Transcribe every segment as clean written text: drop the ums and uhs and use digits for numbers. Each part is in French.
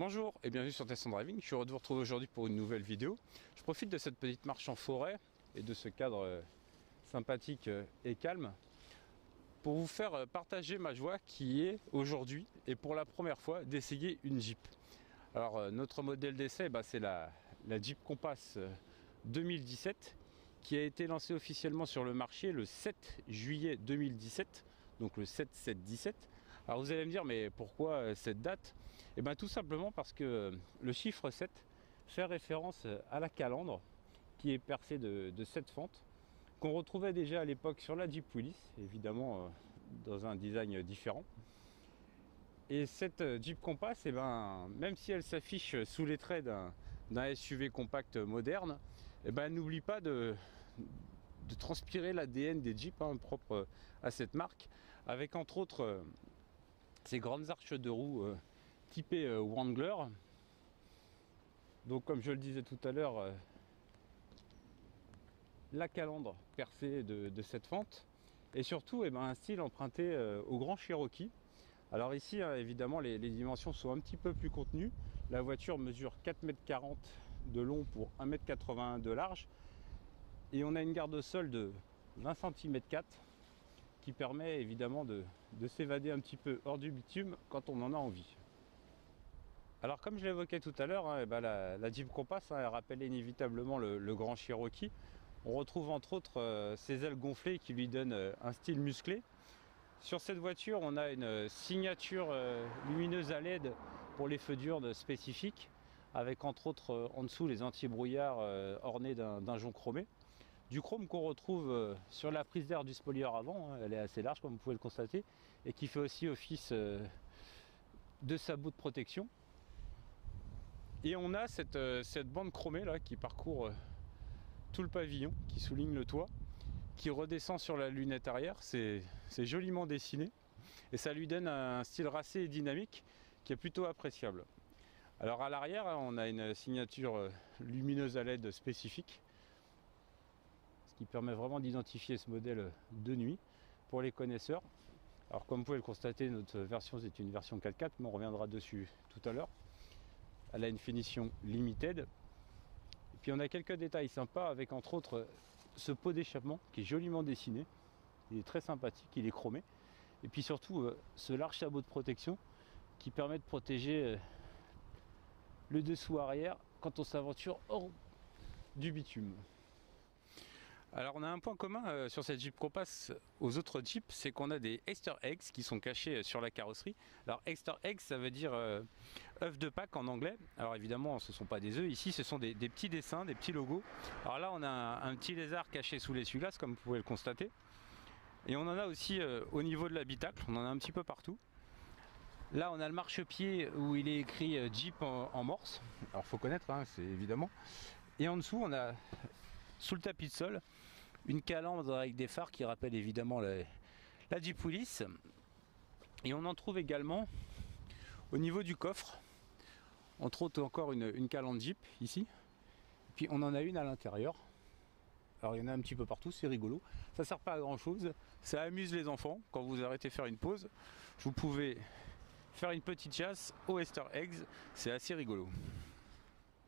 Bonjour et bienvenue sur Test and Driving. Je suis heureux de vous retrouver aujourd'hui pour une nouvelle vidéo. Je profite de cette petite marche en forêt et de ce cadre sympathique et calme pour vous faire partager ma joie qui est aujourd'hui et pour la première fois d'essayer une Jeep. Alors notre modèle d'essai, c'est la Jeep Compass 2017 qui a été lancée officiellement sur le marché le 7 juillet 2017, donc le 7-7-17. Alors vous allez me dire, mais pourquoi cette date? Et bien tout simplement parce que le chiffre 7 fait référence à la calandre qui est percée de 7 fentes, qu'on retrouvait déjà à l'époque sur la Jeep Willys, évidemment dans un design différent. Et cette Jeep Compass, même si elle s'affiche sous les traits d'un SUV compact moderne, elle n'oublie pas de transpirer l'ADN des Jeeps propre à cette marque, avec entre autres ces grandes arches de roues typées Wrangler. Donc comme je le disais tout à l'heure, la calandre percée de cette fente, et surtout un style emprunté au Grand Cherokee. Alors ici évidemment les dimensions sont un petit peu plus contenues. La voiture mesure 4,40 m de long pour 1,81 m de large, et on a une garde-sol de 20 cm4 qui permet évidemment de s'évader un petit peu hors du bitume quand on en a envie. Alors comme je l'évoquais tout à l'heure, la Jeep Compass elle rappelle inévitablement le Grand Cherokee. On retrouve entre autres ses ailes gonflées qui lui donnent un style musclé. Sur cette voiture, on a une signature lumineuse à LED pour les feux d'urne spécifiques, avec entre autres en dessous les anti-brouillard ornés d'un jonc chromé. Du chrome qu'on retrouve sur la prise d'air du spoiler avant, elle est assez large comme vous pouvez le constater, et qui fait aussi office de sabot de protection. Et on a cette bande chromée là qui parcourt tout le pavillon, qui souligne le toit, qui redescend sur la lunette arrière. C'est joliment dessiné et ça lui donne un style racé et dynamique qui est plutôt appréciable. Alors à l'arrière, on a une signature lumineuse à LED spécifique, ce qui permet vraiment d'identifier ce modèle de nuit pour les connaisseurs. Alors comme vous pouvez le constater, notre version c'est une version 4x4, mais on reviendra dessus tout à l'heure. Elle a une finition limited. Et puis on a quelques détails sympas avec entre autres ce pot d'échappement qui est joliment dessiné. Il est très sympathique, il est chromé. Et puis surtout ce large sabot de protection qui permet de protéger le dessous arrière quand on s'aventure hors du bitume. Alors on a un point commun sur cette Jeep Compass aux autres Jeeps, c'est qu'on a des Easter eggs qui sont cachés sur la carrosserie. Alors Easter eggs, ça veut dire œufs de Pâques en anglais. Alors évidemment ce ne sont pas des œufs, ici ce sont des petits dessins, des petits logos. Alors là on a un petit lézard caché sous l'essuie-glace comme vous pouvez le constater. Et on en a aussi au niveau de l'habitacle, on en a un petit peu partout. Là on a le marchepied où il est écrit Jeep en morse. Alors faut connaître, c'est évidemment. Et en dessous on a sous le tapis de sol une calandre avec des phares qui rappellent évidemment la Jeep Willys. Et on en trouve également au niveau du coffre, entre autres encore une calandre Jeep ici. Et puis on en a une à l'intérieur. Alors il y en a un petit peu partout, c'est rigolo. Ça sert pas à grand chose, ça amuse les enfants. Quand vous arrêtez faire une pause, vous pouvez faire une petite chasse aux Easter eggs, c'est assez rigolo.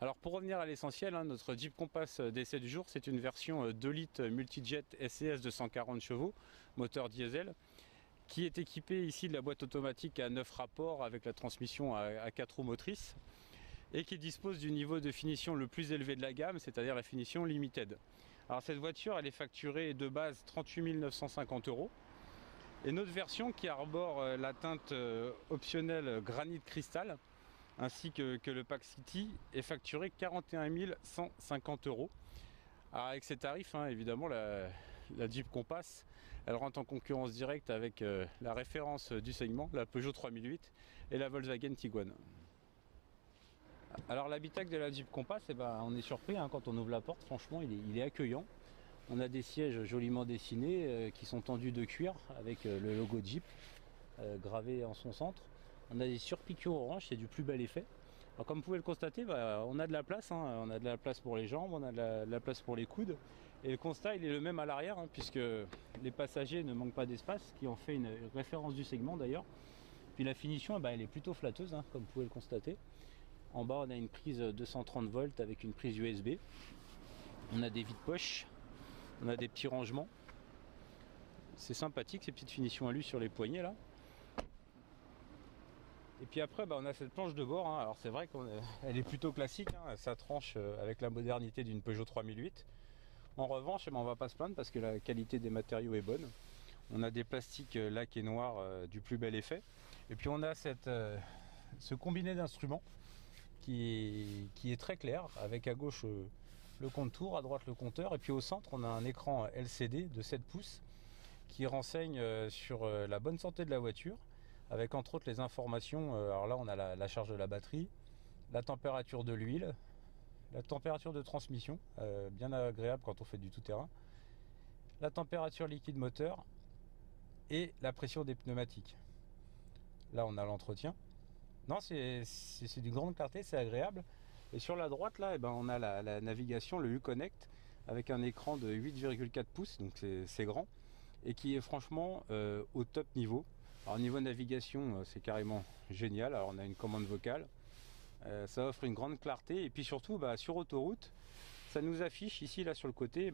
Alors pour revenir à l'essentiel, notre Jeep Compass d'essai du jour, c'est une version 2 litres multijet SCS de 140 chevaux, moteur diesel, qui est équipée ici de la boîte automatique à 9 rapports avec la transmission à 4 roues motrices, et qui dispose du niveau de finition le plus élevé de la gamme, c'est-à-dire la finition limited. Alors cette voiture, elle est facturée de base 38 950 €. Et notre version qui arbore la teinte optionnelle granit cristal, ainsi que le Pack City, est facturé 41 150 €. Alors avec ces tarifs, évidemment, la Jeep Compass, elle rentre en concurrence directe avec la référence du segment, la Peugeot 3008 et la Volkswagen Tiguan. Alors l'habitacle de la Jeep Compass, on est surpris quand on ouvre la porte, franchement il est accueillant. On a des sièges joliment dessinés qui sont tendus de cuir avec le logo Jeep gravé en son centre. On a des surpiqûres orange, c'est du plus bel effet. Alors, comme vous pouvez le constater, on a de la place, on a de la place pour les jambes, on a de la place pour les coudes. Et le constat il est le même à l'arrière, puisque les passagers ne manquent pas d'espace, qui en fait une référence du segment d'ailleurs. Puis la finition, elle est plutôt flatteuse, comme vous pouvez le constater. En bas on a une prise 230 volts avec une prise USB. On a des vides-poches, on a des petits rangements. C'est sympathique ces petites finitions alu sur les poignets là. Et puis après on a cette planche de bord, hein. Alors c'est vrai qu'elle est plutôt classique, hein. Ça tranche avec la modernité d'une Peugeot 3008. En revanche on va pas se plaindre parce que la qualité des matériaux est bonne. On a des plastiques lac et noir du plus bel effet. Et puis on a ce combiné d'instruments qui est très clair, avec à gauche le contour, à droite le compteur, et puis au centre on a un écran LCD de 7 pouces qui renseigne sur la bonne santé de la voiture, avec entre autres les informations. Alors là on a la charge de la batterie, la température de l'huile, la température de transmission, bien agréable quand on fait du tout-terrain, la température liquide moteur et la pression des pneumatiques. Là on a l'entretien. Non, c'est d'une grande clarté, c'est agréable. Et sur la droite là, on a la navigation, le Uconnect, avec un écran de 8,4 pouces, donc c'est grand, et qui est franchement au top niveau. Alors niveau navigation, c'est carrément génial. Alors on a une commande vocale, ça offre une grande clarté, et puis surtout sur autoroute, ça nous affiche ici là sur le côté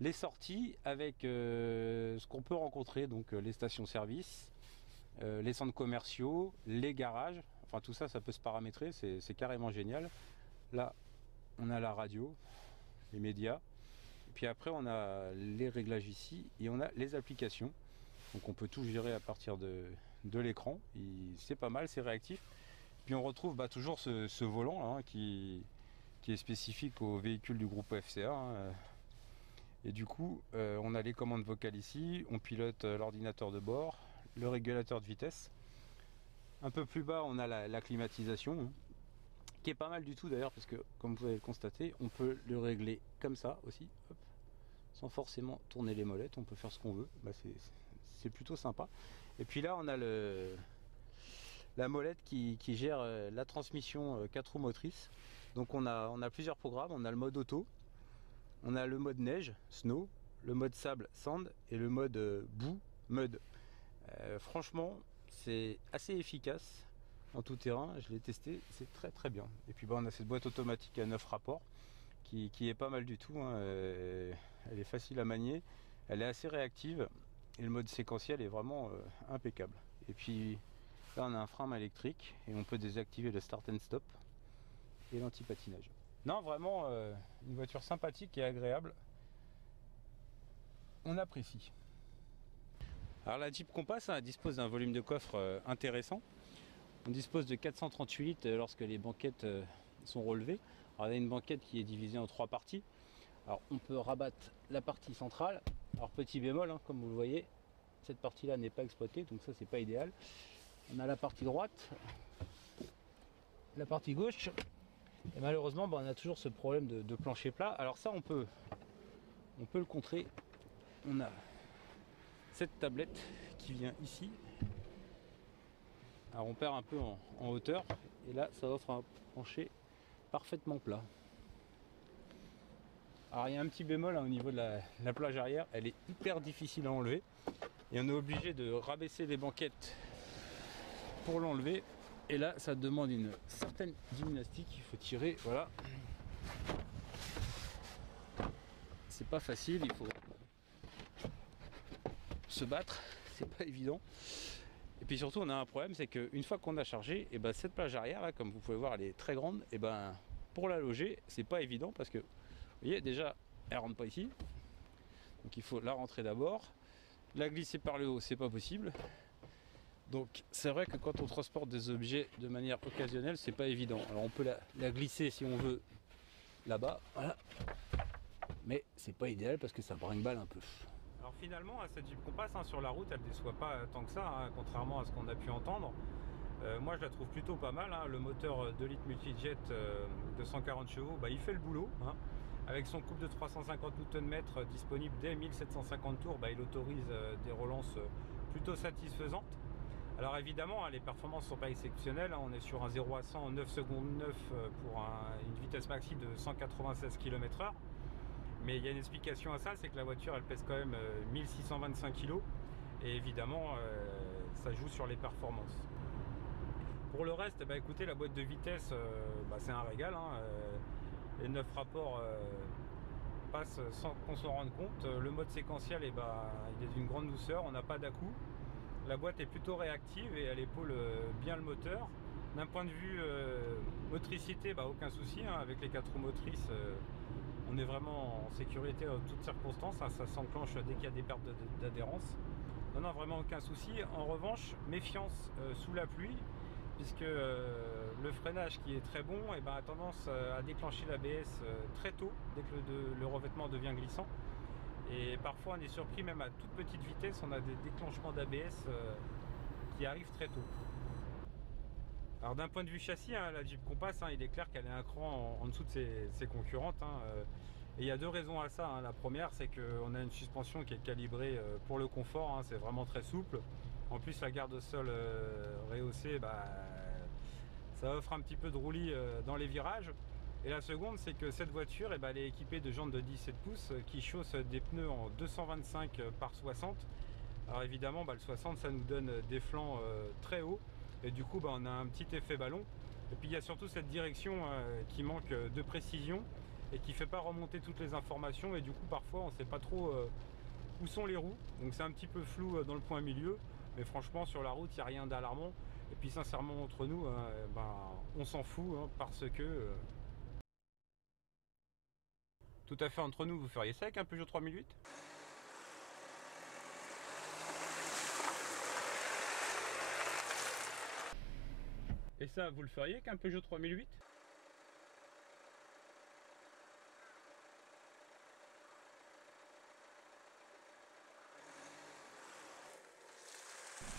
les sorties avec ce qu'on peut rencontrer, donc les stations-service, les centres commerciaux, les garages, enfin tout ça, ça peut se paramétrer, c'est carrément génial. Là, on a la radio, les médias, et puis après on a les réglages ici, et on a les applications, donc on peut tout gérer à partir de l'écran, c'est pas mal, c'est réactif. Puis on retrouve toujours ce volant hein, qui est spécifique aux véhicules du groupe FCA, hein. Et du coup, on a les commandes vocales ici, on pilote l'ordinateur de bord, le régulateur de vitesse. Un peu plus bas on a la climatisation, hein, qui est pas mal du tout d'ailleurs, parce que comme vous avez constaté, on peut le régler comme ça aussi, hop, sans forcément tourner les molettes, on peut faire ce qu'on veut. C'est plutôt sympa. Et puis là on a la molette qui gère la transmission 4 roues motrices. Donc on a plusieurs programmes, on a le mode auto, on a le mode neige, snow, le mode sable, sand, et le mode boue, mud. Franchement, c'est assez efficace en tout terrain, je l'ai testé, c'est très très bien. Et puis on a cette boîte automatique à 9 rapports qui est pas mal du tout, hein. Elle est facile à manier, elle est assez réactive, et le mode séquentiel est vraiment impeccable. Et puis là on a un frein à main électrique et on peut désactiver le start and stop et l'anti-patinage. Non, vraiment une voiture sympathique et agréable, on apprécie. Alors la Jeep Compass dispose d'un volume de coffre intéressant. On dispose de 438 litres lorsque les banquettes sont relevées. Alors, on a une banquette qui est divisée en 3 parties. Alors on peut rabattre la partie centrale. Alors petit bémol, hein, comme vous le voyez, cette partie là n'est pas exploitée, donc ça c'est pas idéal. On a la partie droite, la partie gauche, et malheureusement on a toujours ce problème de plancher plat. Alors ça on peut le contrer. On a cette tablette qui vient ici. Alors on perd un peu en hauteur, et là ça offre un plancher parfaitement plat. Alors il y a un petit bémol hein, au niveau de la plage arrière, elle est hyper difficile à enlever, et on est obligé de rabaisser les banquettes pour l'enlever, et là ça demande une certaine gymnastique, il faut tirer, voilà. C'est pas facile, il faut se battre, c'est pas évident. Et puis surtout on a un problème, c'est qu'une fois qu'on a chargé, et cette plage arrière là, comme vous pouvez voir, elle est très grande, et pour la loger c'est pas évident, parce que vous voyez déjà elle rentre pas ici, donc il faut la rentrer d'abord, la glisser par le haut, c'est pas possible. Donc c'est vrai que quand on transporte des objets de manière occasionnelle, c'est pas évident. Alors on peut la glisser si on veut là-bas, voilà, mais c'est pas idéal parce que ça brinque-balle un peu. Alors finalement, cette Jeep Compass sur la route, elle ne déçoit pas tant que ça, hein, contrairement à ce qu'on a pu entendre. Moi je la trouve plutôt pas mal, hein. Le moteur 2 litres multijet de 140 chevaux, il fait le boulot, hein. Avec son couple de 350 Nm disponible dès 1750 tours, il autorise des relances plutôt satisfaisantes. Alors évidemment, les performances ne sont pas exceptionnelles, hein. On est sur un 0 à 100 en 9 secondes 9 pour une vitesse maxi de 196 km/h. Mais il y a une explication à ça, c'est que la voiture elle pèse quand même 1625 kg, et évidemment ça joue sur les performances. Pour le reste, bah, écoutez, la boîte de vitesse, c'est un régal, hein. Les 9 rapports passent sans qu'on s'en rende compte. Le mode séquentiel, il est d'une grande douceur, on n'a pas d'à-coups. La boîte est plutôt réactive et elle épaule bien le moteur. D'un point de vue motricité, aucun souci, hein. Avec les 4 roues motrices, on est vraiment en sécurité en toutes circonstances, hein. Ça s'enclenche dès qu'il y a des pertes d'adhérence. Non, vraiment aucun souci. En revanche, méfiance sous la pluie, puisque le freinage qui est très bon a tendance à déclencher l'ABS très tôt, dès que le revêtement devient glissant. Et parfois on est surpris, même à toute petite vitesse, on a des déclenchements d'ABS qui arrivent très tôt. Alors d'un point de vue châssis, hein, la Jeep Compass, hein, il est clair qu'elle est un cran en dessous de ses concurrentes, hein, et il y a 2 raisons à ça, hein. La première, c'est qu'on a une suspension qui est calibrée pour le confort, hein, c'est vraiment très souple. En plus, la garde au sol rehaussée, ça offre un petit peu de roulis dans les virages. Et la seconde, c'est que cette voiture, elle est équipée de jantes de 17 pouces qui chaussent des pneus en 225 par 60. Alors évidemment, le 60, ça nous donne des flancs très hauts. Et du coup, on a un petit effet ballon. Et puis il y a surtout cette direction qui manque de précision et qui ne fait pas remonter toutes les informations. Et du coup, parfois, on ne sait pas trop où sont les roues. Donc c'est un petit peu flou dans le point milieu. Mais franchement, sur la route, il n'y a rien d'alarmant. Et puis sincèrement, entre nous, on s'en fout, hein, parce que... tout à fait, entre nous, vous feriez ça avec un Peugeot 3008 ? Et ça, vous le feriez avec un Peugeot 3008 ?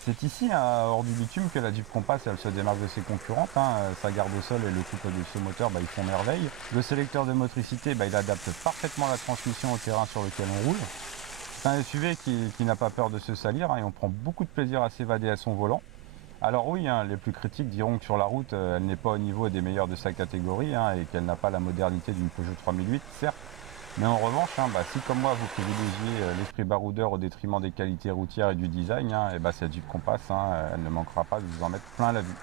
C'est ici, hein, hors du bitume, que la Jeep Compass elle se démarque de ses concurrentes, hein. Sa garde au sol et le couple de ce moteur, ils font merveille. Le sélecteur de motricité, il adapte parfaitement la transmission au terrain sur lequel on roule. C'est un SUV qui n'a pas peur de se salir, hein, et on prend beaucoup de plaisir à s'évader à son volant. Alors oui, hein, les plus critiques diront que sur la route, elle n'est pas au niveau des meilleurs de sa catégorie, hein, et qu'elle n'a pas la modernité d'une Peugeot 3008, certes. Mais en revanche, si comme moi vous privilégiez l'esprit baroudeur au détriment des qualités routières et du design, cette Jeep Compass, elle ne manquera pas de vous en mettre plein la vue.